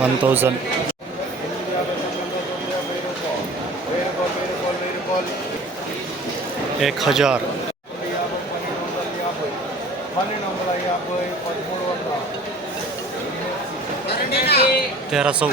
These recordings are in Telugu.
వన్ థౌజండ్ एक हजार పన్నెండు వందల యాభై పదమూడు వందల तेरह सौ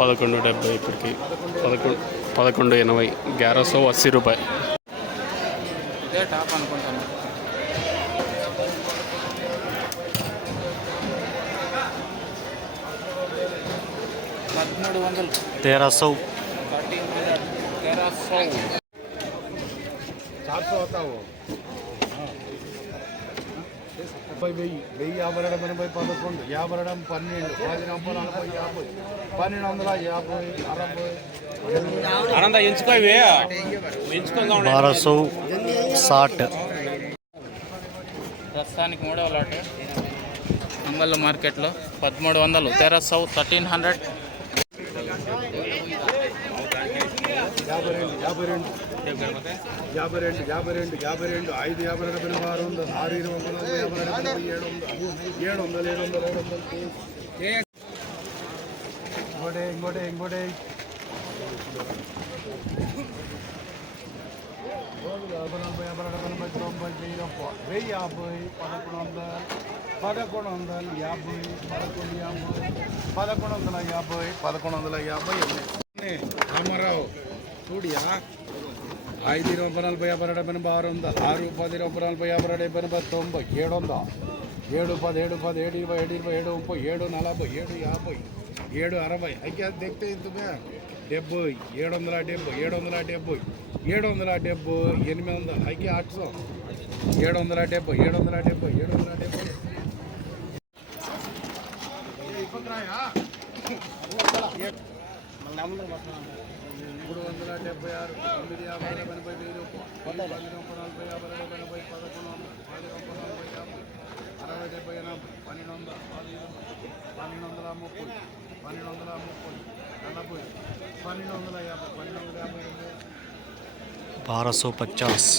పదకొండు డెబ్బై ఇప్పటికి. పదకొండు పదకొండు ఎనభై. గ్యారసో అస్సీ రూపాయి. తేరాసో. ముప్పై వెయ్యి వెయ్యి యాభై రెండు ఎనభై పదకొండు యాభై రెండు పన్నెండు పది నంబర్ అరవై యాభై పన్నెండు వందల యాభై అరవై ఆనంద ఎంచుకోవే. ప్రస్తుతానికి మూడవ లాట్. నిమ్మల్ల మార్కెట్లో పదమూడు వందలు. తెరా థర్టీన్ హండ్రెడ్. యాభై రెండు యాభై రెండు. యాభై రెండు యాభై రెండు యాభై రెండు ఐదు యాభై రెండు ఎనభై ఆరు వందలు ఆరు ఇరవై వందలు యాభై రెండు ఎనభై ఏడు వందలు ఏడు వందలు ఏడు వందలు ఏడు వందలు ఇంకోటే ఇంకోటే ఇంకోటే యాభై నలభై యాభై రెండు ఎనభై తొంభై వెయ్యి రూపాయలు. వెయ్యి యాభై పదకొండు వందలు పదకొండు వందలు యాభై పదకొండు యాభై పదకొండు వందల యాభై పదకొండు వందల యాభై ఎనిమిది రామారావు చూడియా ఐదు ఇరవై నలభై యాభై రెండు ఎనభై ఆరు వందలు ఆరు పది ఇరవై నలభై యాభై రెండు ఎనభై తొంభై ఏడు వందలు ఏడు పది ఏడు పది ఏడు ఇరవై ఏడు ఇరవై ఏడు ముప్పై ఏడు నలభై ఏడు యాభై ఏడు అరవై. అయితే దిక్తే ఇంతమే డెబ్బై ఏడు వందల డెబ్బై ఏడు వందల డెబ్బై ఏడు వందల డెబ్బై ఎనిమిది వందలు. అయితే ఆట్సో ఏడు వందల డెబ్బై ఏడు వందల డెబ్బై ఏడు వందల డెబ్బై. మూడు వందల డెబ్బై ఆరు తొమ్మిది యాభై ఎనభై వెయ్యి రూపాయలు పది రూపాయలు నలభై యాభై రూపాయలు ఎనభై పదకొండు వందలు పది రూపాయలు నలభై యాభై అరవై డెబ్బై ఎనభై పన్నెండు వందల పన్నెండు వందల ముప్పై పన్నెండు వందల ముప్పై నలభై పన్నెండు వందల యాభై పన్నెండు వందల యాభై బారహ సో పచాస్